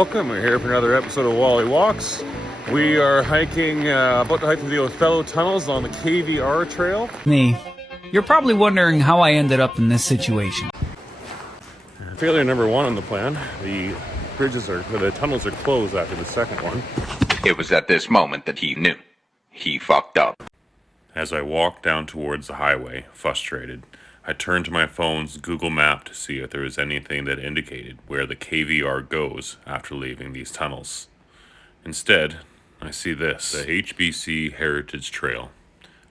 welcome. We're here for another episode of Wally Walks. We are hiking, about to hike through the Othello Tunnels on the KVR trail. Me. You're probably wondering how I ended up in this situation. Failure number one on the plan. The tunnels are closed after the second one. It was at this moment that he knew. He fucked up. As I walked down towards the highway, frustrated, I turned to my phone's Google Map to see if there was anything that indicated where the KVR goes after leaving these tunnels. Instead, I see this, the HBC Heritage Trail.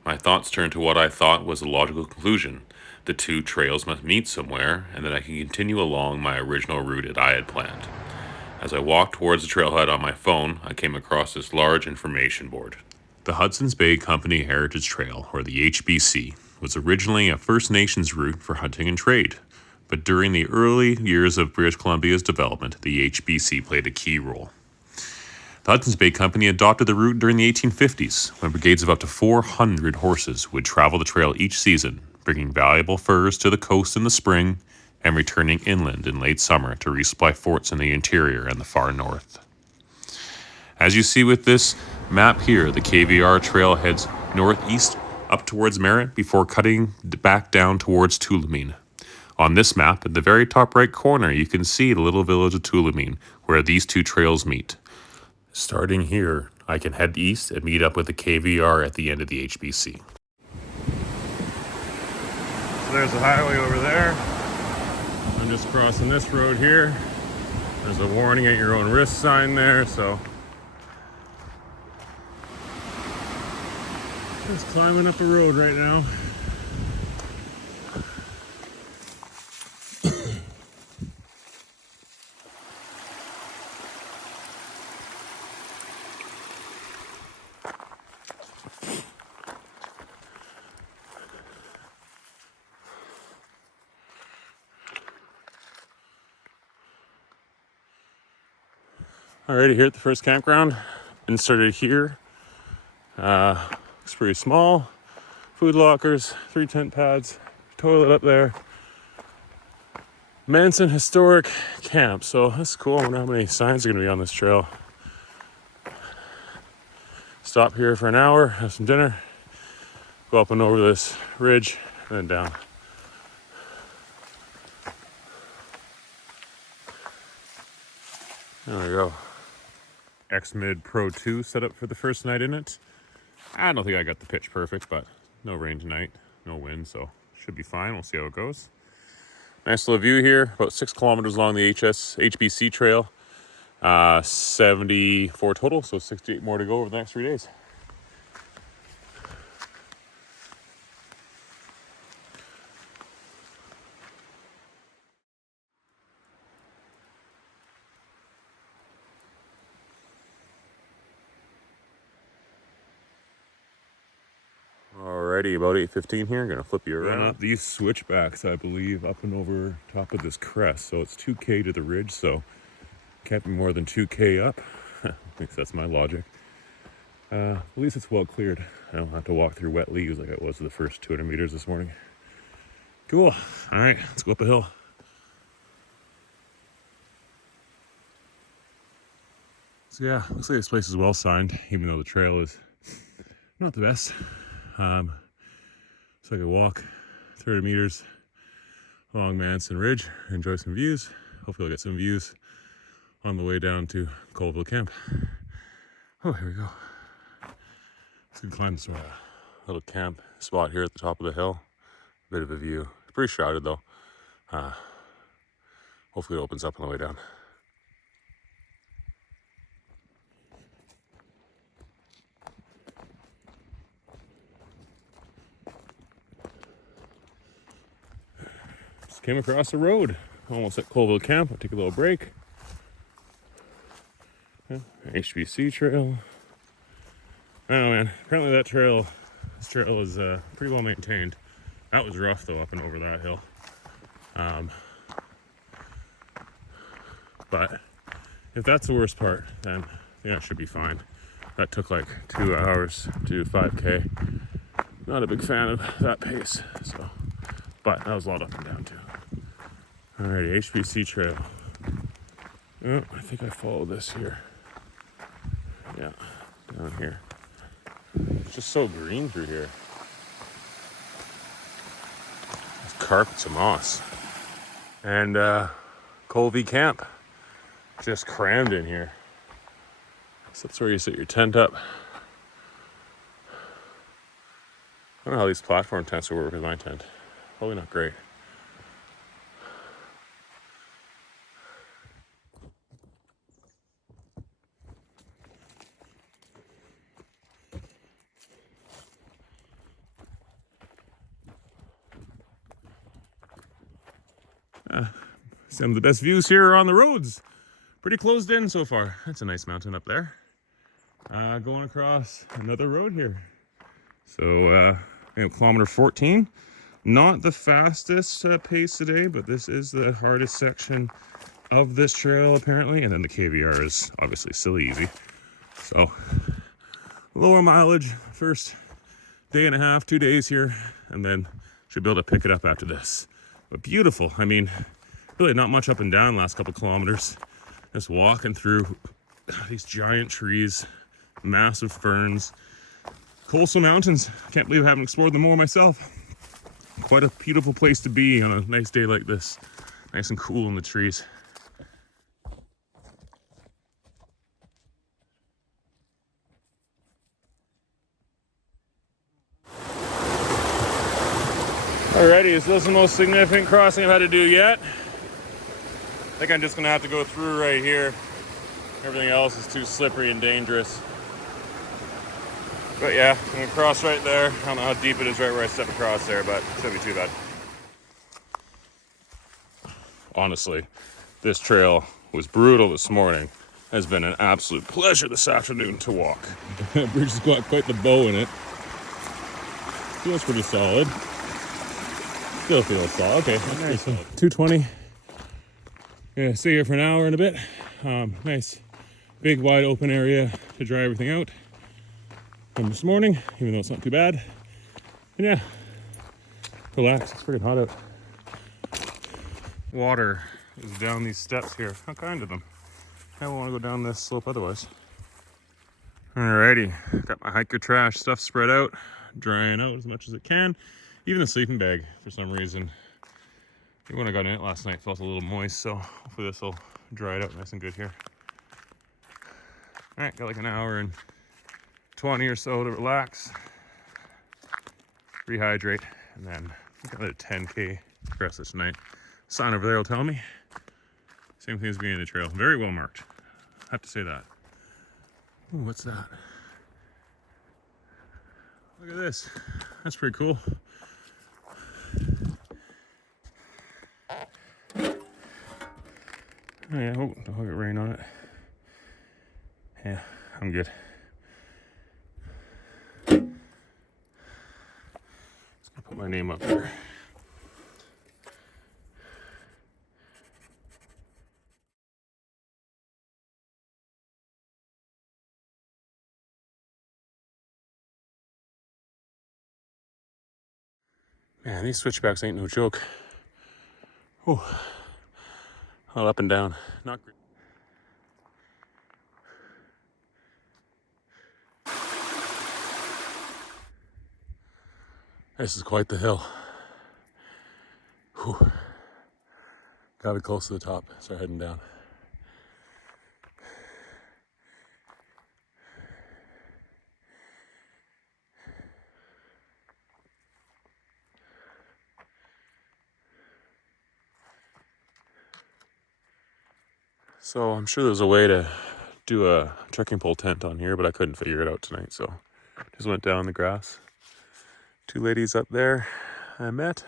My thoughts turned to what I thought was a logical conclusion. The two trails must meet somewhere, and then I can continue along my original route that I had planned. As I walked towards the trailhead on my phone, I came across this large information board. The Hudsons Bay Company Heritage Trail, or the HBC, was originally a First Nations route for hunting and trade. But during the early years of British Columbia's development, the HBC played a key role. The Hudson's Bay Company adopted the route during the 1850s, when brigades of up to 400 horses would travel the trail each season, bringing valuable furs to the coast in the spring and returning inland in late summer to resupply forts in the interior and the far north. As you see with this map here, the KVR trail heads northeast up towards Merritt before cutting back down towards Tulameen. On this map, at the very top right corner, you can see the little village of Tulameen, where these two trails meet. Starting here, I can head east and meet up with the KVR at the end of the HBC. So there's the highway over there. I'm just crossing this road here. There's a warning at your own risk sign there, so just climbing up a road right now. Alrighty, here at the first campground. Inserted here. Looks pretty small. Food lockers, 3 tent pads, toilet up there. Manson Historic Camp. So that's cool. I wonder how many signs are going to be on this trail. Stop here for an hour, have some dinner, go up and over this ridge, and then down. There we go. X-Mid Pro 2 set up for the first night in it. I don't think I got the pitch perfect, but no rain tonight, no wind, so should be fine. We'll see how it goes. Nice little view here, about 6 kilometers along the HBC trail. 74 total, so 68 more to go over the next 3 days. Alrighty, about 8:15 here. Gonna flip you around. Up these switchbacks, I believe, up and over top of this crest. So it's 2K to the ridge, so can't be more than 2K up. At least that's my logic. At least it's well cleared. I don't have to walk through wet leaves like I was the first 200 meters this morning. Cool. All right, let's go up a hill. So yeah, looks like this place is well signed, even though the trail is not the best. So I could walk 30 meters along Manson Ridge, enjoy some views. Hopefully I'll get some views on the way down to Colville Camp. Oh, here we go. Let's go climb this little camp spot here at the top of the hill. Bit of a view. It's pretty shrouded though. Hopefully it opens up on the way down. Came across the road, almost at Colville Camp. I'll take a little break. Yeah, HBC trail. I don't know, man. Apparently this trail is pretty well maintained. That was rough though, up and over that hill. But if that's the worst part, then yeah, it should be fine. That took like 2 hours to do 5K. Not a big fan of that pace, so. But that was a lot up and down too. Alrighty, HBC trail. Oh, I think I follow this here. Yeah, down here. It's just so green through here. There's carpets of moss. And Colby Camp. Just crammed in here. So that's where you set your tent up. I don't know how these platform tents will work with my tent. Probably not great. Some of the best views here are on the roads. Pretty closed in so far. That's a nice mountain up there. Going across another road here. So, kilometer 14. Not the fastest pace today, but this is the hardest section of this trail apparently. And then the KVR is obviously silly easy. So, lower mileage, first day and a half, 2 days here, and then should be able to pick it up after this. But beautiful. I mean, really not much up and down last couple kilometers. Just walking through these giant trees, massive ferns, coastal mountains. Can't believe I haven't explored them more myself. Quite a beautiful place to be on a nice day like this. Nice and cool in the trees. Alrighty, so this is the most significant crossing I've had to do yet. I think I'm just gonna have to go through right here. Everything else is too slippery and dangerous. But yeah, I'm gonna cross right there. I don't know how deep it is right where I step across there, but it shouldn't be too bad. Honestly, this trail was brutal this morning. Has been an absolute pleasure this afternoon to walk. The bridge has got quite the bow in it. Feels pretty solid. Still feels solid. Okay, nice. 220. Yeah, stay here for an hour and a bit. Nice, big, wide open area to dry everything out from this morning, even though it's not too bad. And yeah, relax. It's freaking hot out. Water is down these steps here. How kind of them. I don't want to go down this slope otherwise. Alrighty, got my hiker trash stuff spread out, drying out as much as it can. Even the sleeping bag, for some reason, when I got in it last night, felt a little moist, so hopefully this will dry it out nice and good here. Alright, got like an hour and 20 or so to relax, rehydrate, and then got a 10K rest this night. Sign over there will tell me. Same thing as beginning of the trail. Very well marked. I have to say that. Ooh, what's that? Look at this. That's pretty cool. Oh yeah, oh, don't get rain on it. Yeah, I'm good. Just gonna put my name up there. Man, these switchbacks ain't no joke. Oh, all up and down. Not great. This is quite the hill. Whew. Gotta be close to the top. Start heading down. So I'm sure there's a way to do a trekking pole tent on here, but I couldn't figure it out tonight, so just went down the grass. Two ladies up there I met.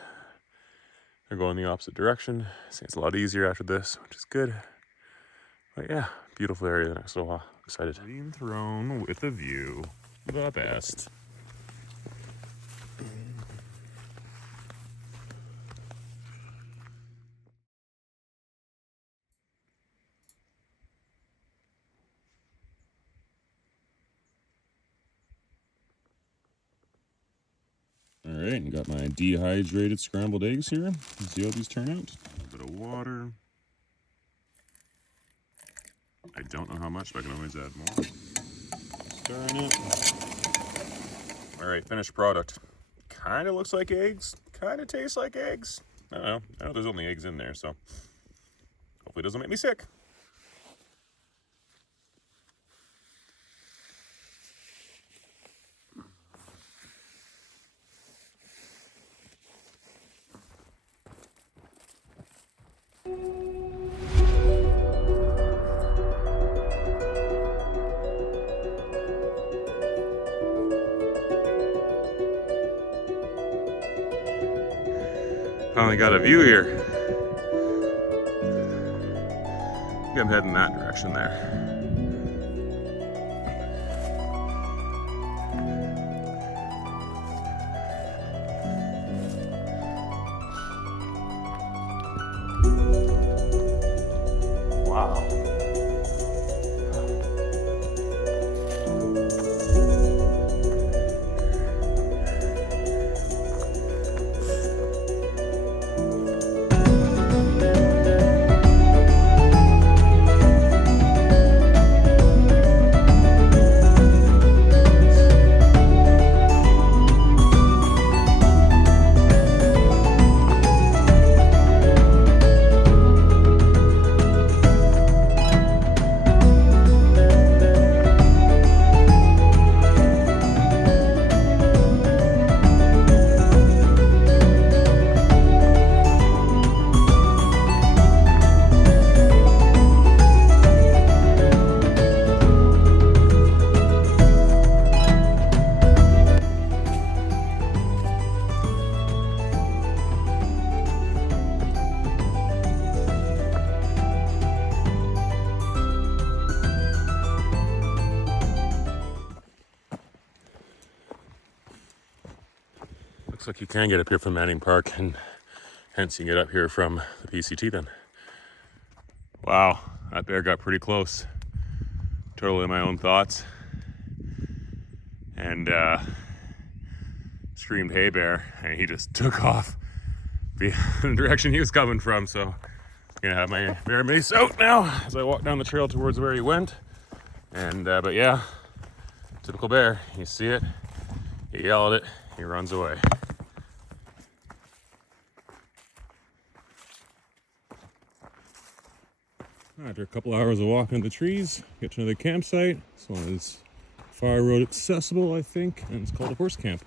They're going the opposite direction. Seems a lot easier after this, which is good. But yeah, beautiful area the next little while. Excited. Green throne with a view. The best. All right, and got my dehydrated scrambled eggs here. Let's see how these turn out. A little bit of water. I don't know how much, but I can always add more. Stirring it. All right, finished product. Kind of looks like eggs, kind of tastes like eggs. I don't know. I know there's only eggs in there, so hopefully it doesn't make me sick. Finally got a view here. I think I'm heading that direction there. Wow. Looks like you can get up here from Manning Park, and hence you can get up here from the PCT then. Wow, that bear got pretty close. Totally my own thoughts. And screamed, "Hey bear," and he just took off the direction he was coming from. So I'm gonna have my bear mace out now as I walk down the trail towards where he went. And but yeah, typical bear. You see it, you yell at it, he runs away. After a couple hours of walking in the trees, get to another campsite. This one is fire road accessible, I think, and it's called a horse camp.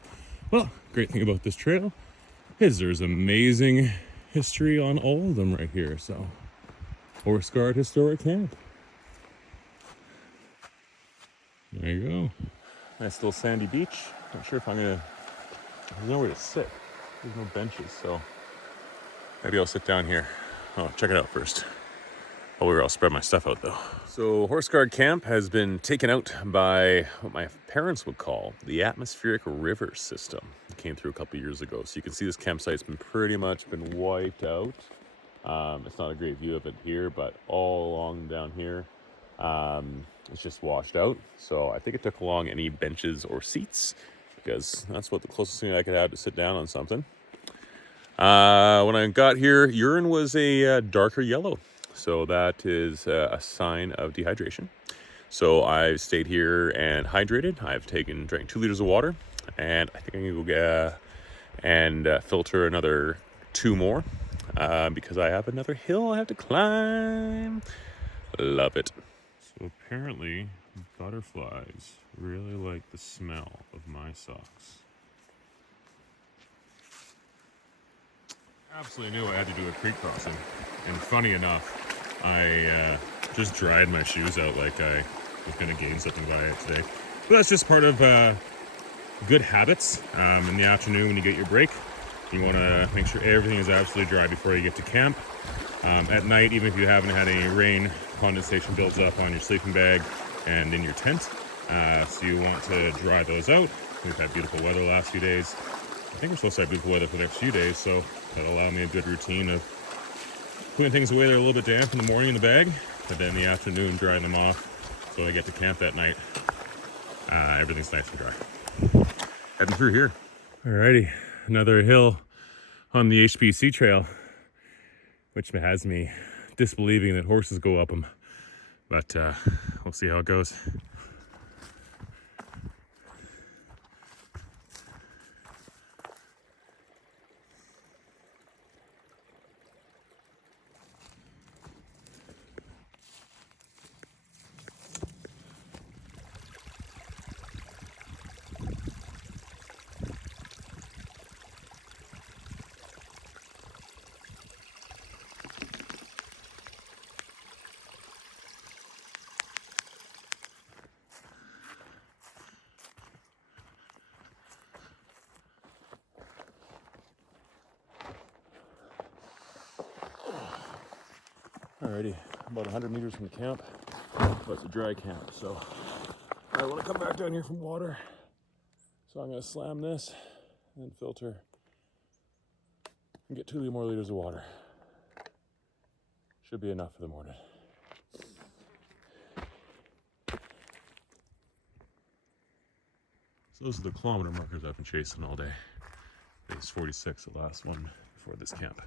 Well, great thing about this trail is there's amazing history on all of them right here. So, Horse Guard Historic Camp. There you go. Nice little sandy beach. Not sure if there's nowhere to sit. There's no benches, so maybe I'll sit down here. Oh, check it out first. I'll spread my stuff out though. So Horse Guard Camp has been taken out by what my parents would call the atmospheric river system. It came through a couple years ago. So you can see this campsite's been pretty much been wiped out. It's not a great view of it here, but all along down here, it's just washed out. So I think it took along any benches or seats because that's what the closest thing I could have to sit down on something. When I got here, urine was a darker yellow. So that is a sign of dehydration. So I've stayed here and hydrated. I've drank 2 liters of water, and I think I'm gonna go get and filter another 2 more because I have another hill I have to climb. Love it. So apparently, butterflies really like the smell of my socks. Absolutely knew I had to do a creek crossing, and funny enough, I just dried my shoes out like I was going to gain something by it today. But that's just part of good habits. In the afternoon when you get your break, you want to make sure everything is absolutely dry before you get to camp. At night, even if you haven't had any rain, condensation builds up on your sleeping bag and in your tent. So you want to dry those out. We've had beautiful weather the last few days. I think we're supposed to have beautiful weather for the next few days, so that'll allow me a good routine of putting things away that are a little bit damp in the morning in the bag, but then in the afternoon drying them off so I get to camp that night. Everything's nice and dry. Heading through here. Alrighty, another hill on the HPC trail, which has me disbelieving that horses go up them. but we'll see how it goes. Alrighty, about 100 meters from the camp, but it's a dry camp, so I want to come back down here from water. So I'm going to slam this and filter and get 2 more liters of water. Should be enough for the morning. So those are the kilometer markers I've been chasing all day. Base 46, the last one before this camp.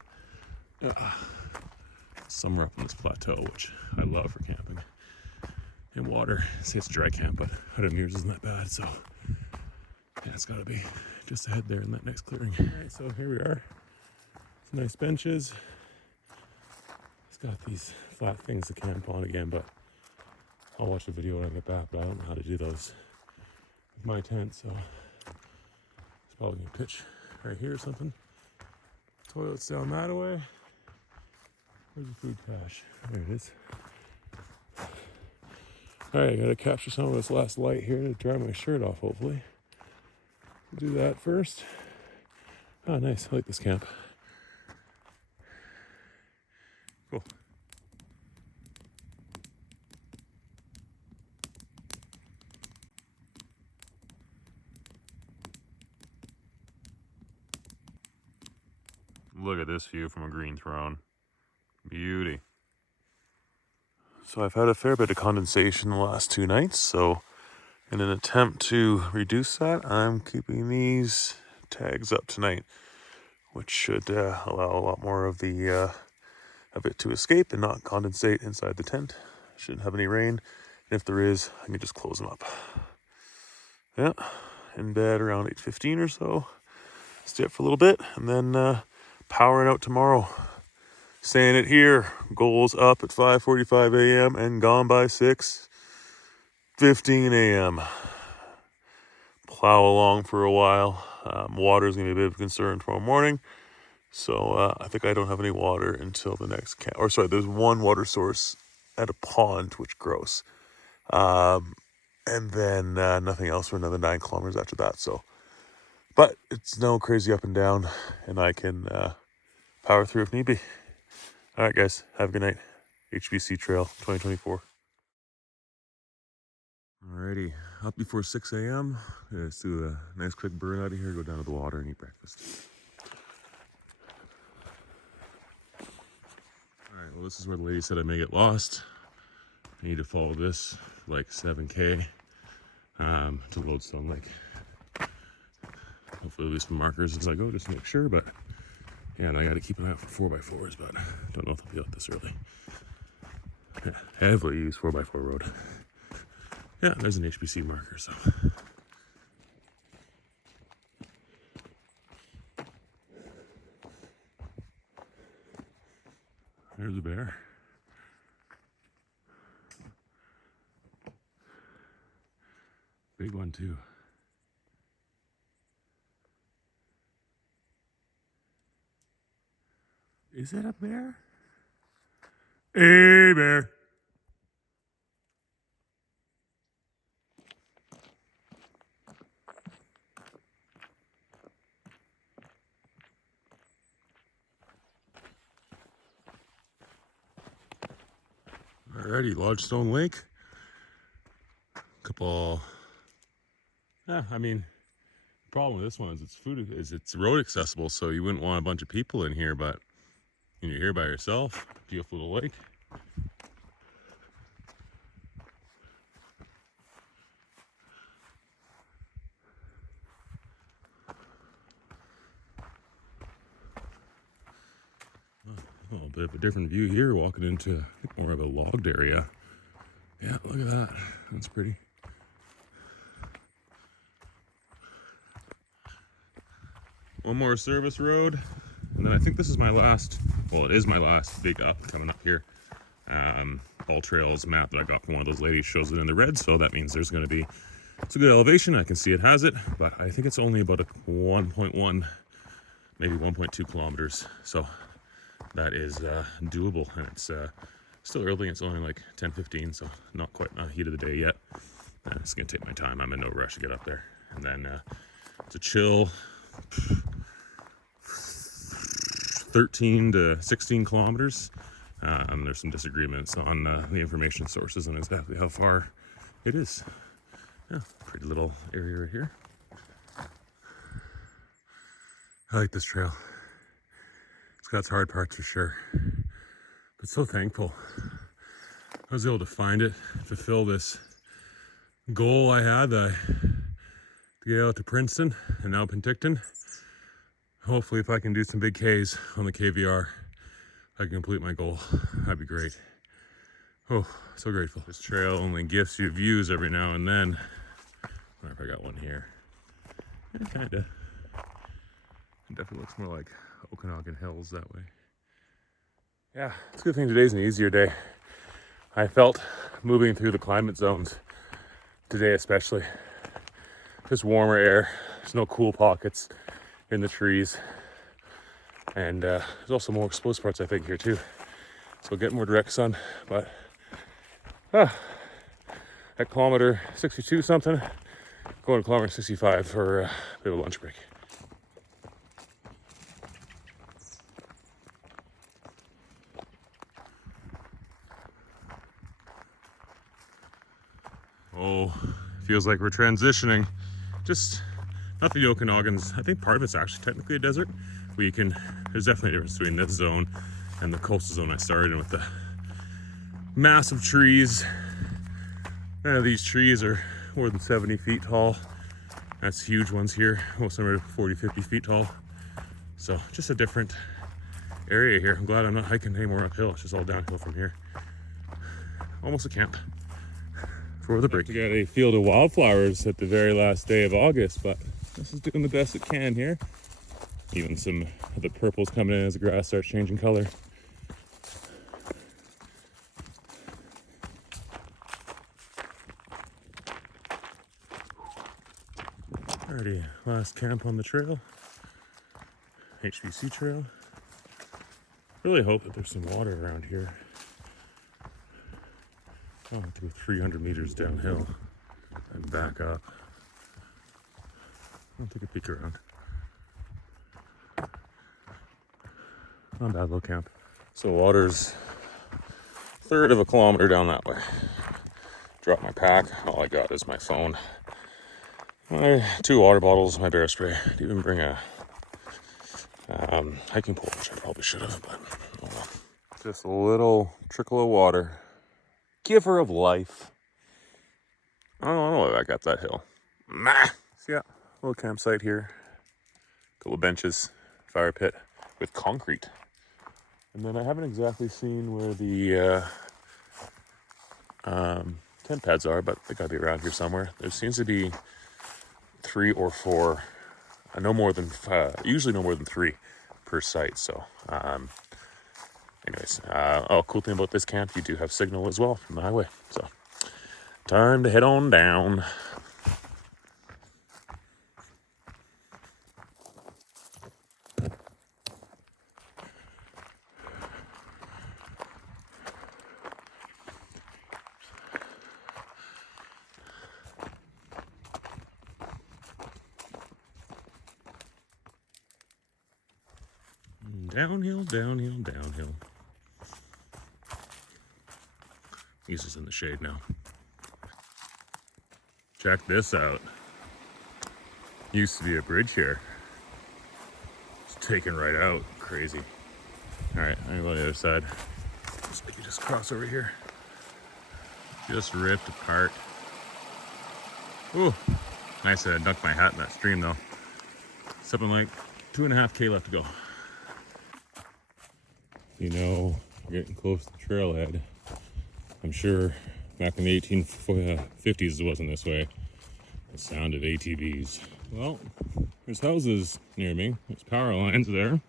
Somewhere up on this plateau, which I love for camping. And water, see it's a dry camp, but 100 meters isn't that bad, so yeah, it's gotta be just ahead there in that next clearing. All right, so here we are. Some nice benches. It's got these flat things to camp on again, but I'll watch the video when I get back, but I don't know how to do those with my tent, so it's probably gonna pitch right here or something. Toilets down that way. Where's the food cache? There it is. Alright, I gotta capture some of this last light here to dry my shirt off, hopefully. We'll do that first. Oh, nice. I like this camp. Cool. Look at this view from a green throne. Beauty. So I've had a fair bit of condensation the last 2 nights, so in an attempt to reduce that, I'm keeping these tags up tonight, which should allow a lot more of it to escape and not condensate inside the tent. Shouldn't have any rain, and if there is, I can just close them up. Yeah, in bed around 8:15 or so. Stay up for a little bit, and then power it out tomorrow. Saying it here, goals up at 5:45 a.m. and gone by 6:15 a.m. Plow along for a while. Water is going to be a bit of a concern tomorrow morning. So I think I don't have any water until the next camp. Or sorry, there's one water source at a pond, which grows. And then nothing else for another 9 kilometers after that. So, but it's no crazy up and down, and I can power through if need be. All right, guys, have a good night. HBC Trail 2024. Alrighty, up before 6 a.m. Let's do a nice quick burn out of here, go down to the water and eat breakfast. Alright, well, this is where the lady said I may get lost. I need to follow this like 7K to Lodestone Lake. Hopefully, there'll be some markers as I go just to make sure, but yeah, and I got to keep an eye out for 4x4s, but don't know if they'll be out this early. Yeah, heavily used 4x4 road. Yeah, there's an HBC marker, so. There's a bear. Big one, too. Is that a bear? Hey, bear. Alrighty, Lodgestone Lake. Couple. Yeah, I mean, the problem with this one is it's road accessible, so you wouldn't want a bunch of people in here, but when you're here by yourself, beautiful little lake. Oh, a bit of a different view here, walking into more of a logged area. Yeah, look at that. That's pretty. One more service road, and then I think this is my last, well, it is my last big up coming up here. All Trails map that I got from one of those ladies shows it in the red, so that means there's going to be, it's a good elevation. I can see it has it, but I think it's only about a 1.1, maybe 1.2 kilometers. So that is doable, and it's still early. It's only like 10:15, so not quite heat of the day yet. It's gonna take my time. I'm in no rush to get up there, and then it's a chill 13 to 16 kilometers. There's some disagreements on the information sources and exactly how far it is. Yeah, pretty little area right here. I like this trail. It's got its hard parts for sure, but so thankful I was able to find it, fulfill this goal I had to get out to Princeton and now Penticton. Hopefully if I can do some big Ks on the KVR, I can complete my goal. That'd be great. Oh, so grateful. This trail only gives you views every now and then. I wonder if I got one here. Yeah, kinda. It definitely looks more like Okanagan Hills that way. Yeah, it's a good thing today's an easier day. I felt moving through the climate zones today especially. Just warmer air. There's no cool pockets in the trees. And there's also more exposed parts I think here too. So we'll get more direct sun, but at kilometer 62 something, going to kilometer 65 for a bit of a lunch break. Oh, feels like we're transitioning. Just not the Okanagans. I think part of it's actually technically a desert. There's definitely a difference between this zone and the coastal zone I started in with the massive trees. These trees are more than 70 feet tall. That's huge ones here. Most of them are 40, 50 feet tall. So just a different area here. I'm glad I'm not hiking anymore uphill. It's just all downhill from here. Almost a camp for the break. We got a field of wildflowers at the very last day of August, but this is doing the best it can here. Even some of the purples coming in as the grass starts changing color. Alrighty, last camp on the trail. HBC trail. Really hope that there's some water around here. I'll have to go 300 meters downhill and back up. I'll take a peek around. Not a bad little camp. So water's a third of a kilometer down that way. Drop my pack. All I got is my phone, my 2 water bottles, my bear spray. I didn't even bring a hiking pole, which I probably should have, but oh well. Just a little trickle of water. Giver of life. I don't know if I got that hill. Nah. So yeah, little campsite here. Couple benches, fire pit with concrete. And then I haven't exactly seen where the tent pads are, but they gotta be around here somewhere. There seems to be 3 or 4, usually no more than 3 per site. So, anyways, cool thing about this camp, you do have signal as well from the highway. So, time to head on down. Downhill, downhill, downhill. He's just in the shade now. Check this out. Used to be a bridge here. It's taken right out. Crazy. Alright, I'm gonna go on the other side. You just cross over here. Just ripped apart. Ooh, nice to dunk my hat in that stream though. Something like 2.5K left to go. You know, we're getting close to the trailhead. I'm sure Back in the 1850s, it wasn't this way. The sound of ATVs. Well, there's houses near me. There's power lines there.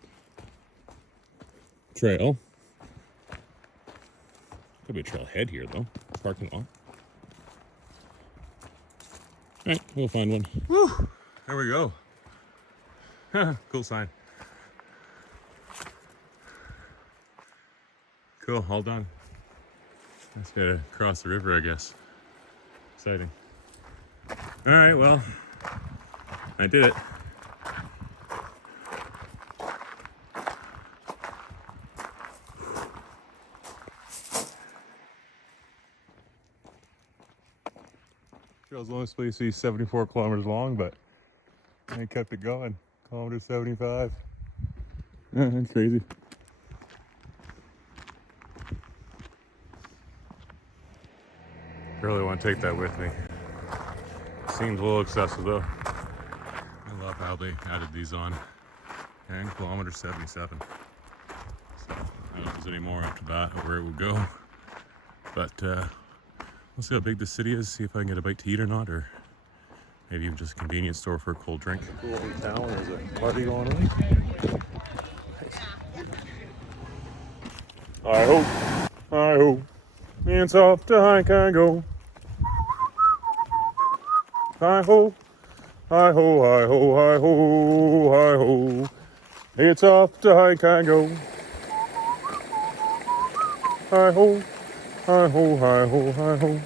Trail. Could be a trailhead here, though. Parking lot. Alright, we'll find one. Woo! There we go. Cool sign. Cool, all done. Let's get across the river, I guess. Exciting. Alright, well, I did it. Trail's only supposed to be 74 kilometers long, but I kept it going. Kilometer 75. That's crazy. Really want to take that with me. Seems a little excessive though. I love how they added these on. And kilometer 77. So I don't know if there's any more after that or where it would go. But we'll see how big this city is, see if I can get a bite to eat or not, or maybe even just a convenience store for a cold drink. Cool in town, there's a party going on. I hope, it's off to hike I go. Hi ho, hi ho, hi ho, hi ho, hi ho. It's off to hike I go. Hi ho, hi ho, hi ho, hi ho.